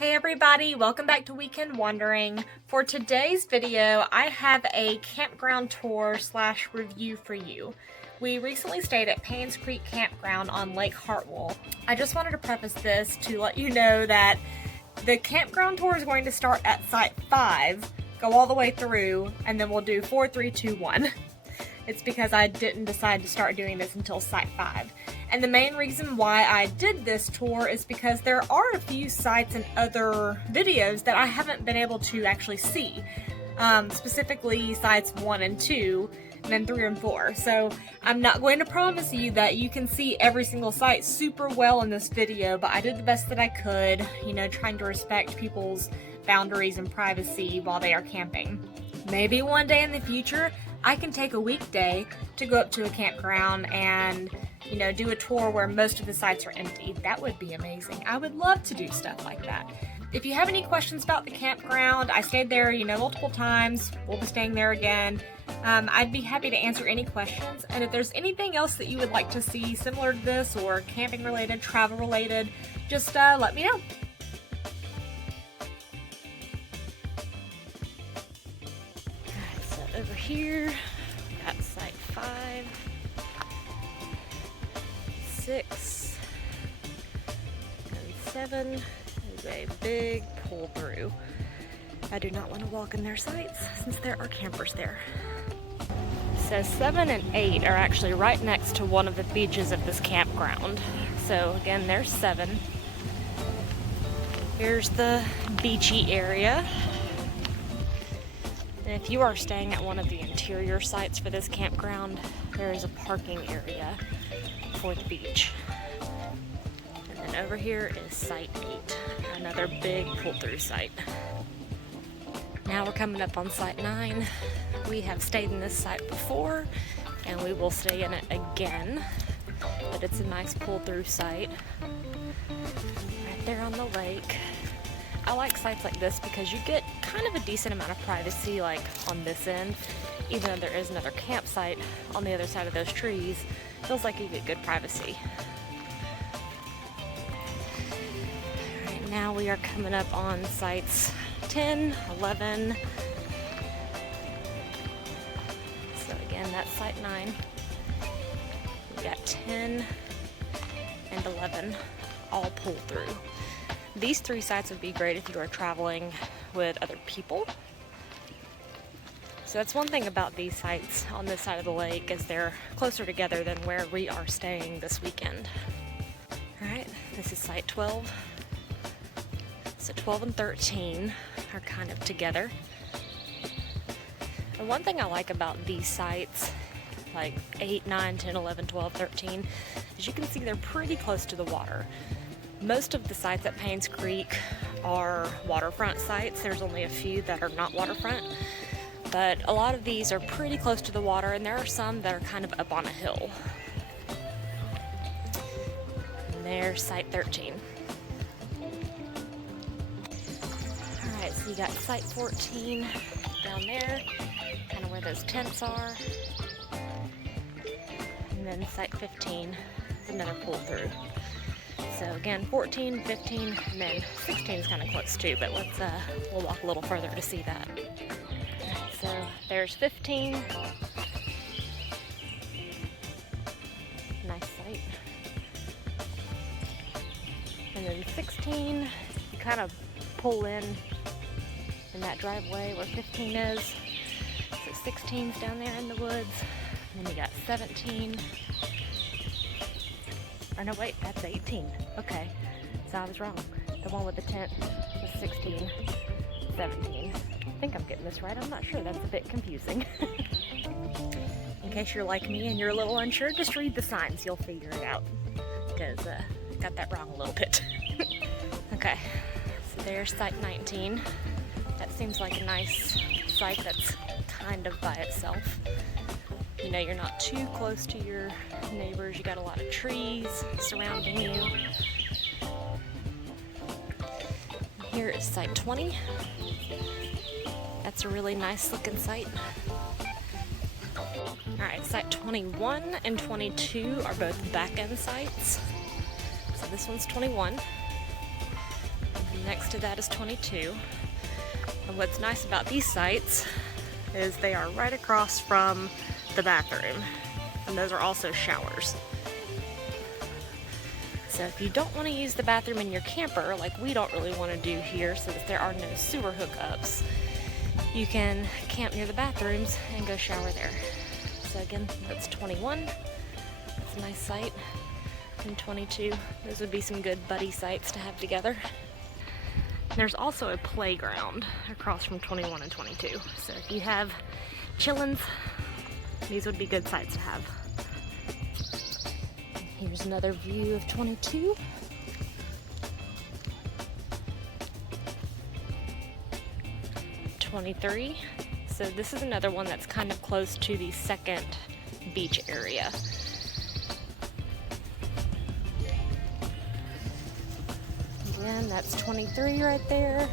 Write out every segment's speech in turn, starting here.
Hey everybody, welcome back to Weekend Wandering. For today's video, I have a campground tour / review for you. We recently stayed at Paynes Creek Campground on Lake Hartwell. I just wanted to preface this to let you know that the campground tour is going to start at Site 5, go all the way through, and then we'll do 4, 3, 2, 1. It's because I didn't decide to start doing this until Site 5. And the main reason why I did this tour is because there are a few sites and other videos that I haven't been able to actually see. Specifically sites 1 and 2, and then 3 and 4. So I'm not going to promise you that you can see every single site super well in this video, but I did the best that I could, you know, trying to respect people's boundaries and privacy while they are camping. Maybe one day in the future, I can take a weekday to go up to a campground and, you know, do a tour where most of the sites are empty. That would be amazing. I would love to do stuff like that. If you have any questions about the campground, I stayed there, you know, multiple times. We'll be staying there again. I'd be happy to answer any questions. And if there's anything else that you would like to see similar to this or camping related, travel related, just let me know. Over here, we got Site 5, 6, and 7 is a big pull through. I do not want to walk in their sites since there are campers there. So 7 and 8 are actually right next to one of the beaches of this campground. So again, there's 7. Here's the beachy area. And if you are staying at one of the interior sites for this campground, there is a parking area for the beach. And then over here is Site 8, another big pull-through site. Now we're coming up on Site 9. We have stayed in this site before, and we will stay in it again. But it's a nice pull-through site right there on the lake. I like sites like this because you get kind of a decent amount of privacy, like on this end. Even though there is another campsite on the other side of those trees, feels like you get good privacy. Alright, now we are coming up on sites 10, 11. So again, that's Site 9. We got 10 and 11 all pull through. These 3 sites would be great if you are traveling with other people. So that's one thing about these sites on this side of the lake, is they're closer together than where we are staying this weekend. Alright, this is Site 12. So 12 and 13 are kind of together. And one thing I like about these sites, like 8, 9, 10, 11, 12, 13, is you can see they're pretty close to the water. Most of the sites at Paynes Creek are waterfront sites. There's only a few that are not waterfront, but a lot of these are pretty close to the water, and there are some that are kind of up on a hill. And there's Site 13. Alright, so you got Site 14 down there, kind of where those tents are. And then Site 15 is another pull through. So again, 14, 15, and then 16 is kind of close too, but we'll walk a little further to see that. Alright, so there's 15. Nice site. And then 16, you kind of pull in that driveway where 15 is. So 16's down there in the woods. And then you got 17. Or no, wait, that's 18. Okay, so I was wrong. The one with the tent was 16, 17. I think I'm getting this right. I'm not sure. That's a bit confusing. In case you're like me and you're a little unsure, just read the signs. You'll figure it out. Because I got that wrong a little bit. Okay, so there's Site 19. That seems like a nice site that's kind of by itself. You know, you're not too close to your neighbors. You got a lot of trees surrounding you. Here is Site 20. That's a really nice looking site. Alright, Site 21 and 22 are both back end sites. So this one's 21. The next next to that is 22. And what's nice about these sites is they are right across from the bathroom, and those are also showers. So if you don't want to use the bathroom in your camper, like we don't really want to do here since there are no sewer hookups, you can camp near the bathrooms and go shower there. So again, that's 21. That's a nice site. And 22, those would be some good buddy sites to have together. There's also a playground across from 21 and 22. So if you have chillins, these would be good sites to have. Here's another view of 22. '23. So this is another one that's kind of close to the second beach area. Again, that's 23 right there.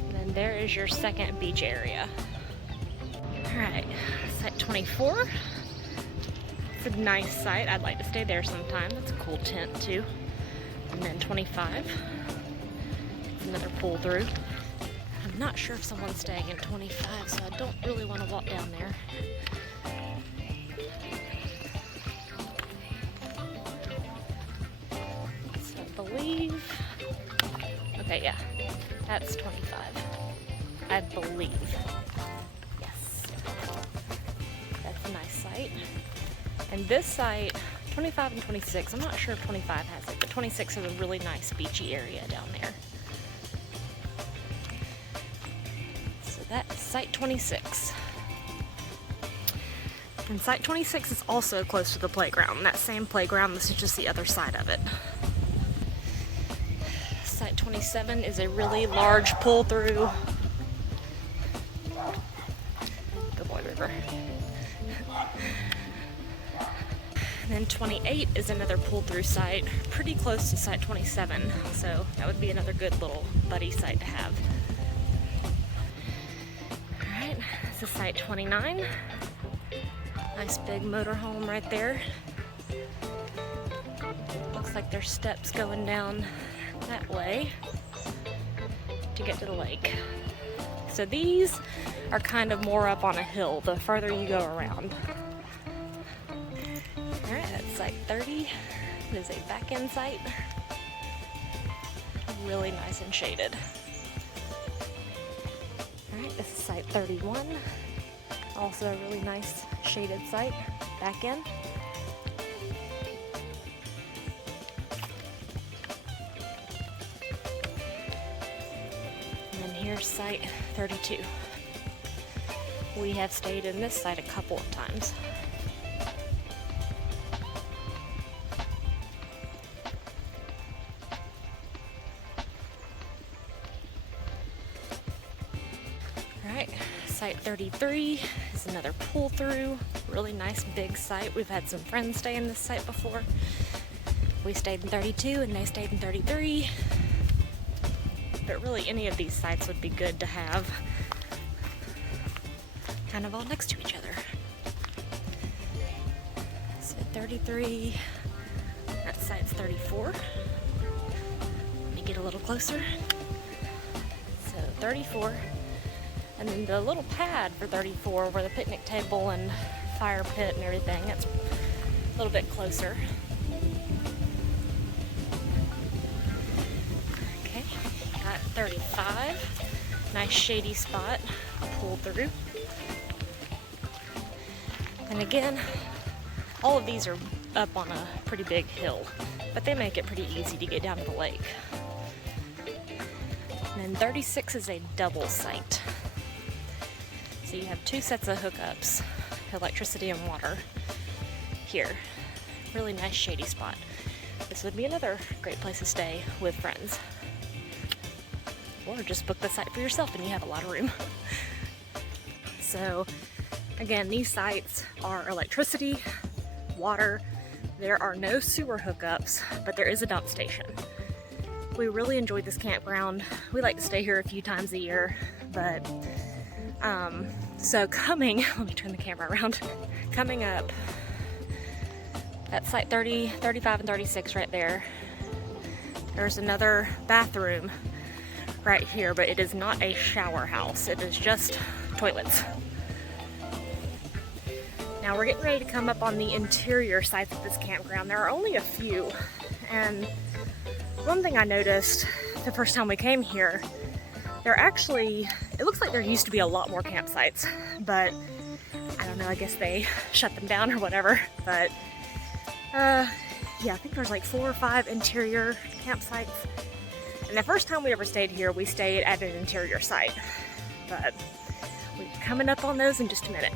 And then there is your second beach area. Alright, site 24. It's a nice site. I'd like to stay there sometime. That's a cool tent too. And then 25. It's another pull through. I'm not sure if someone's staying in 25, so I don't really want to walk down there. So I believe, okay, yeah, that's 25. I believe. Yes. That's a nice site. And this site, 25 and 26, I'm not sure if 25 has it, but 26 is a really nice beachy area down there. So that's site 26. And site 26 is also close to the playground. That same playground, this is just the other side of it. Site 27 is a really large pull-through. Good boy, River. And then 28 is another pull-through site, pretty close to site 27, so that would be another good little buddy site to have. Alright, this is site 29. Nice big motorhome right there. Looks like there's steps going down that way to get to the lake. So these are kind of more up on a hill the further you go around. Alright, that's site 30. It is a back-end site. Really nice and shaded. Alright, this is site 31. Also a really nice shaded site, back end. And then here's site 32. We have stayed in this site a couple of times. Alright, site 33 is another pull through, really nice big site. We've had some friends stay in this site before. We stayed in 32 and they stayed in 33. But really any of these sites would be good to have kind of all next to each other. So 33, that site's 34. Let me get a little closer. So 34. And then the little pad for 34 where the picnic table and fire pit and everything, that's a little bit closer. Okay, got 35. Nice shady spot, pull through. And again, all of these are up on a pretty big hill, but they make it pretty easy to get down to the lake. And then 36 is a double site. So you have two sets of hookups, electricity and water here. Really nice shady spot. This would be another great place to stay with friends. Or just book the site for yourself and you have a lot of room. So again, these sites are electricity, water. There are no sewer hookups, but there is a dump station. We really enjoyed this campground. We like to stay here a few times a year, but so coming, let me turn the camera around. Coming up, that's site 30, 35, and 36 right there. There's another bathroom right here, but it is not a shower house. It is just toilets. Now we're getting ready to come up on the interior sites of this campground. There are only a few, and one thing I noticed the first time we came here, it looks like there used to be a lot more campsites, but I don't know, I guess they shut them down or whatever, but yeah, I think there's like 4 or 5 interior campsites. And the first time we ever stayed here, we stayed at an interior site, but we're coming up on those in just a minute.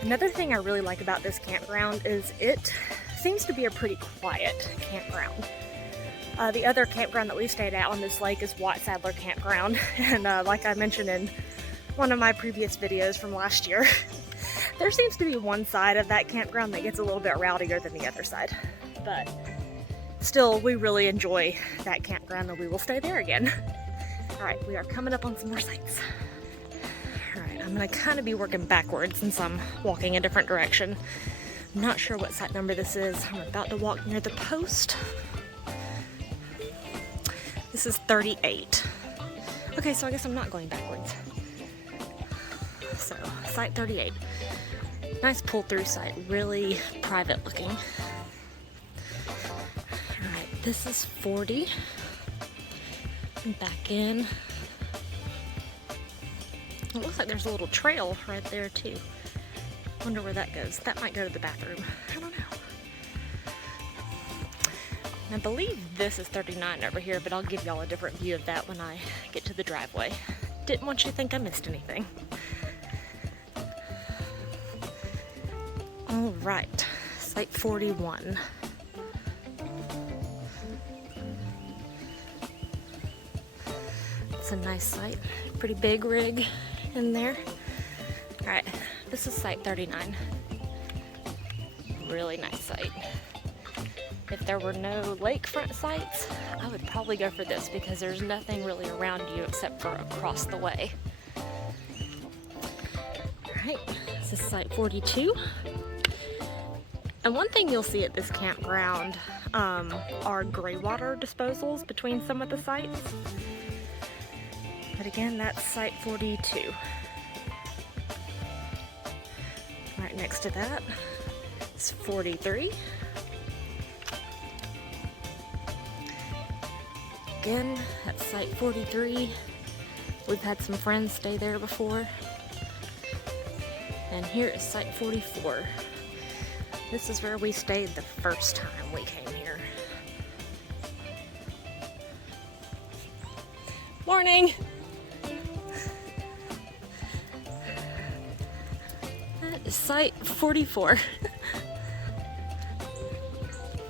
Another thing I really like about this campground is it seems to be a pretty quiet campground. The other campground that we stayed at on this lake is Watt Sadler Campground, and like I mentioned in one of my previous videos from last year, there seems to be one side of that campground that gets a little bit rowdier than the other side. But still, we really enjoy that campground and we will stay there again. Alright, we are coming up on some more sites. Alright, I'm going to kind of be working backwards since I'm walking a different direction. I'm not sure what site number this is. I'm about to walk near the post. This is 38. Okay, so I guess I'm not going backwards. So, site 38. Nice pull-through site, really private looking. Alright, this is 40. And back in. It looks like there's a little trail right there too. Wonder where that goes. That might go to the bathroom. I don't know. I believe this is 39 over here, but I'll give y'all a different view of that when I get to the driveway. Didn't want you to think I missed anything. All right, site 41. It's a nice site, pretty big rig in there. All right, this is site 39. Really nice site. If there were no lakefront sites, I would probably go for this because there's nothing really around you except for across the way. Alright, this is site 42. And one thing you'll see at this campground are gray water disposals between some of the sites. But again, that's site 42. Right next to that is 43. Again, that's site 43. We've had some friends stay there before. And here is site 44. This is where we stayed the first time we came here. Morning! That is site 44.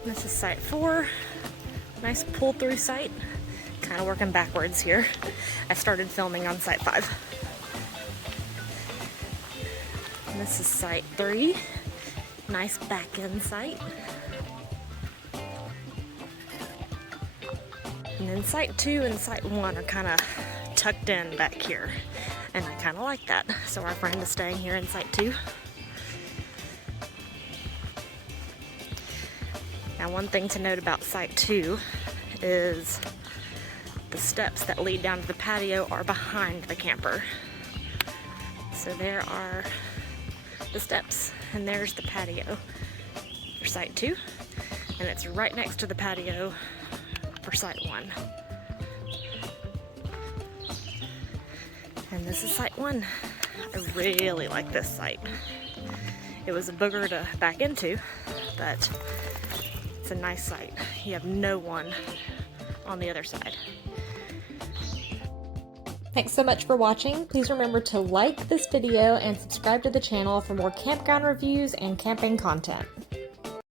This is site 4. Nice pull-through site. Kind of working backwards here. I started filming on site 5. And this is site 3. Nice back-end site. And then site 2 and site 1 are kind of tucked in back here. And I kind of like that. So our friend is staying here in site 2. Now one thing to note about site 2 is the steps that lead down to the patio are behind the camper. So there are the steps and there's the patio for site 2, and it's right next to the patio for site 1. And this is site 1. I really like this site. It was a booger to back into, but it's a nice site. You have no one on the other side. Thanks so much for watching. Please remember to like this video and subscribe to the channel for more campground reviews and camping content.